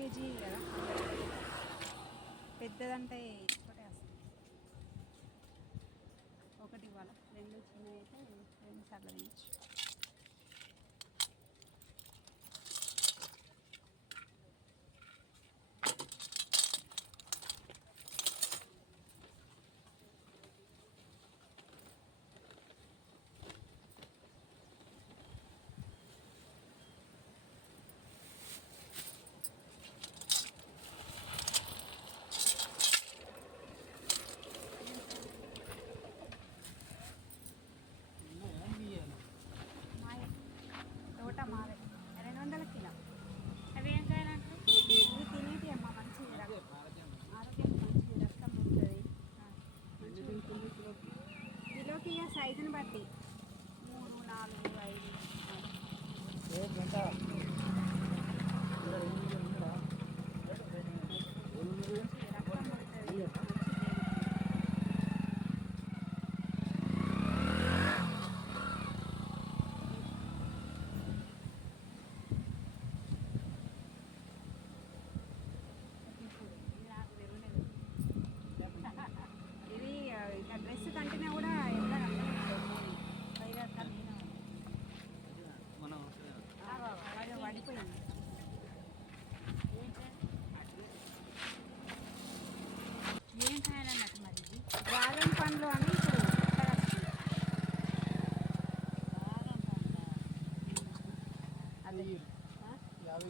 KG కదా. పెద్దదంటే ఒకటే వస్తుంది ఒకటి ఇవ్వాలి? రెండు చిన్నవి అయితే రెండు సార్లు తినచ్చు.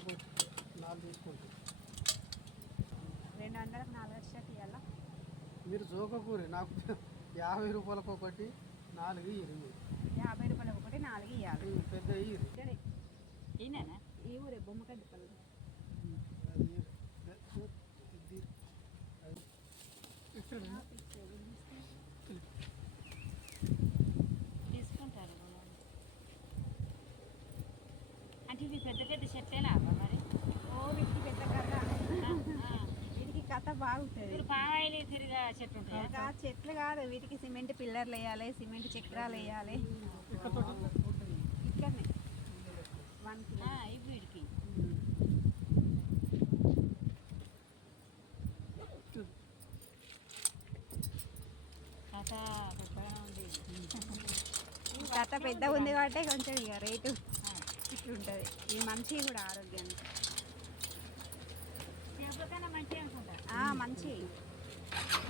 కోట్లు నాలుగు తీసుకుంటారు రెండు వందలకు నాలుగు ఇవ్వాలా మీరు జోకకూరి నాకు యాభై రూపాయలకు ఒకటి నాలుగు మీరు. యాభై రూపాయలు ఒకటి నాలుగు ఇవ్వాలి పెద్ద ఈ ఊరే బొమ్మకడ్డి పళ్ళు తీసుకుంటారు అంటే ఇవి పెద్ద పెద్ద చెట్లేనా మరి? ఓ వీటికి పెద్ద కథ. వీటికి కథ బాగుంటుంది. పావాయిలు తిరిగా చెట్టు ఉంటాయి చెట్లు కాదు వీటికి సిమెంట్ పిల్లర్లు వేయాలి సిమెంట్ చక్రాలు వేయాలి. ఇక్కడనే వన్ ఇవి వీడికి కథ పెద్ద ఉంది కాబట్టి కొంచెం ఇక రేటు ఆ. ఇట్లా ఉంటుంది ఇది మంచివి కూడా ఆరోగ్యానికి చేపల